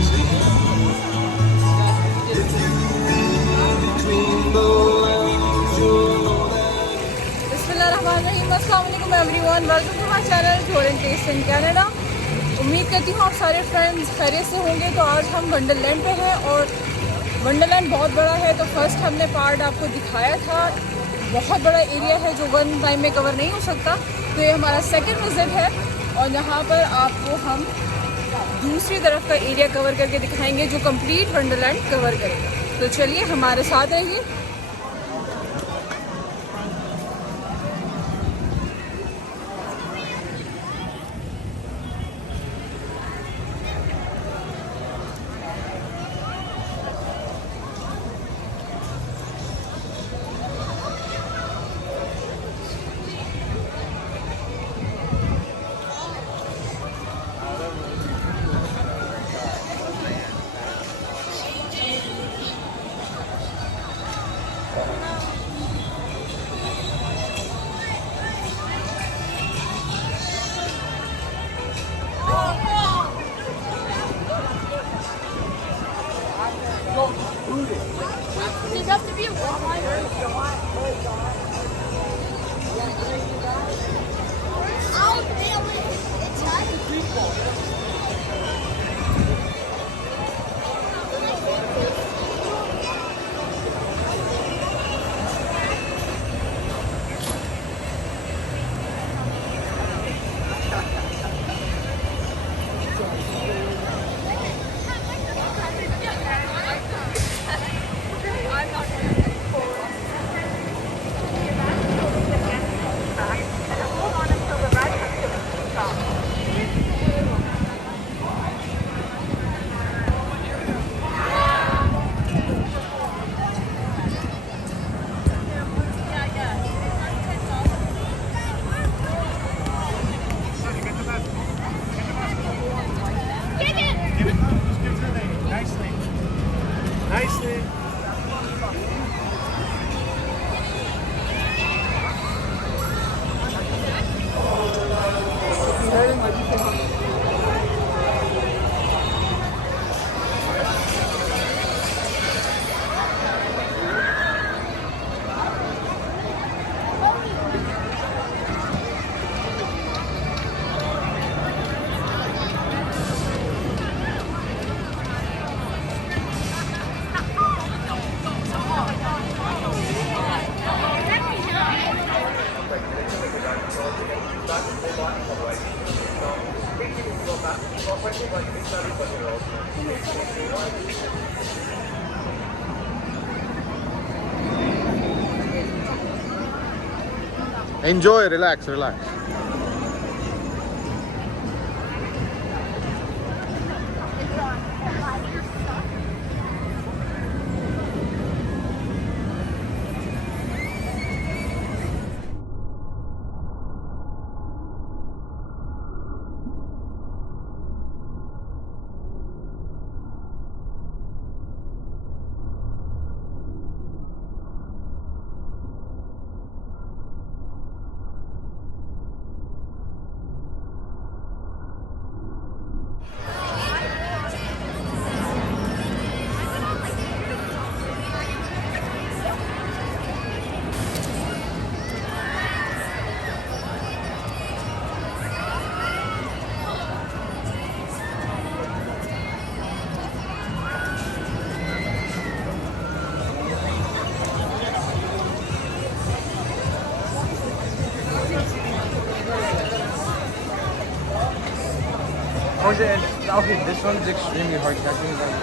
अस्सलामुअलैकुम everyone, welcome to my channel tour and taste in Canada. उम्मीद करती हूँ आप सारे फ्रेंड्स खैरियत से होंगे। तो आज हम वंडरलैंड पे हैं और वंडरलैंड बहुत बड़ा है। तो फर्स्ट हमने पार्ट आपको दिखाया था, बहुत बड़ा एरिया है जो वन टाइम में कवर नहीं हो सकता। तो ये हमारा सेकंड विज़िट है और यहाँ पर आपको हम दूसरी तरफ का एरिया कवर करके दिखाएंगे जो कंप्लीट वंडरलैंड कवर करेगा। तो चलिए हमारे साथ रहिए। Does it have to be a Walmart? Oh, really? It's not. Nicely. Enjoy, relax, relax. Okay, this one's extremely hard. That thing's like...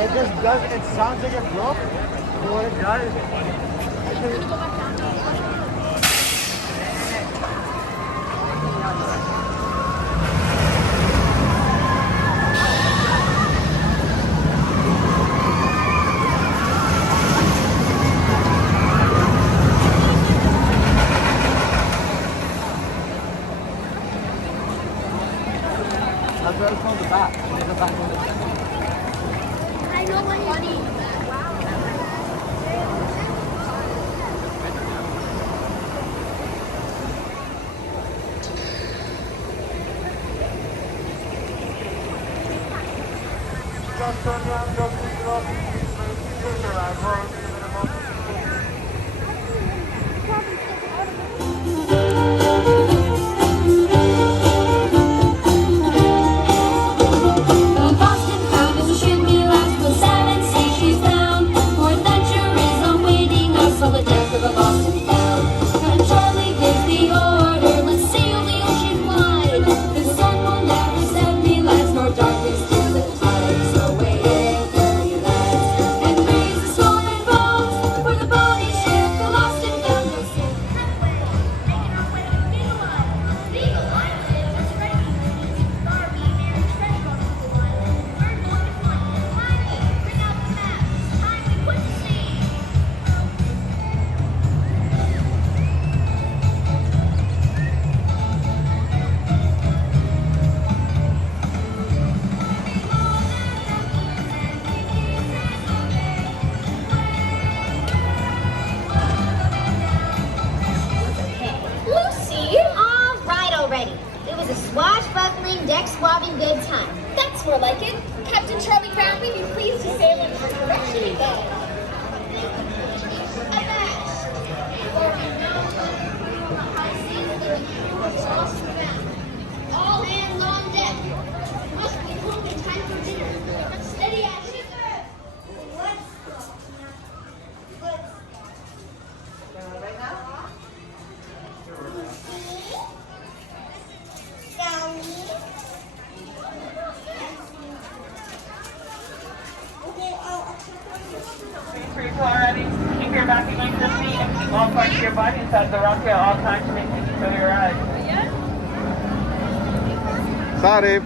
It just does. It sounds like it broke. But what it does. That's what it's called, the back. There's a back on the back. I know what funny. Just turn around, go to the lobby. The Boston Pound is a shimmy last with 7 stations down. More adventure is awaiting us on the deck of the Boston Pound. And Charlie gives the order, let's sail the ocean wide. The sun will never set me lads, nor darkness till the tide. So weigh in 30 lads and raise the swollen bones for the bonny ship, the Lost and Found. Go sail Making our way to Beagle Island. Beagle Island? That's right, ladies. Darby, Mary, treasure boat to Beagle Island. We're going to find it. Tiny, bring out the map. Time to put to sea. Lucy? All right already. It was a swashbuckling, deck-swabbing good time. That's more like it. Captain Charlie Brown, we'd be pleased to sail in what direction we go. Avast! All hands on deck. Must be home in time for dinner. Steady as she goes. Let's go. Right now? Free flow already. Keep your back against the seat and keep all parts of your body inside the rocker at all times to make you feel your ride. Sorry.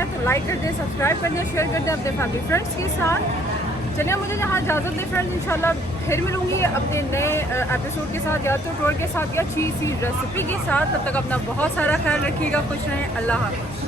है तो like कर दें, subscribe कर दें, share कर दें अपने family friends के साथ। चलिए मुझे यहाँ इजाज़त दें फ्रेंड्स, इंशाल्लाह फिर मिलूँगी अपने नए एपिसोड के साथ, या तो टूर के साथ या अच्छी सी रेसिपी के साथ। तब तक अपना बहुत सारा ख्याल रखिएगा, खुश रहें, अल्लाह हाफ़िज़।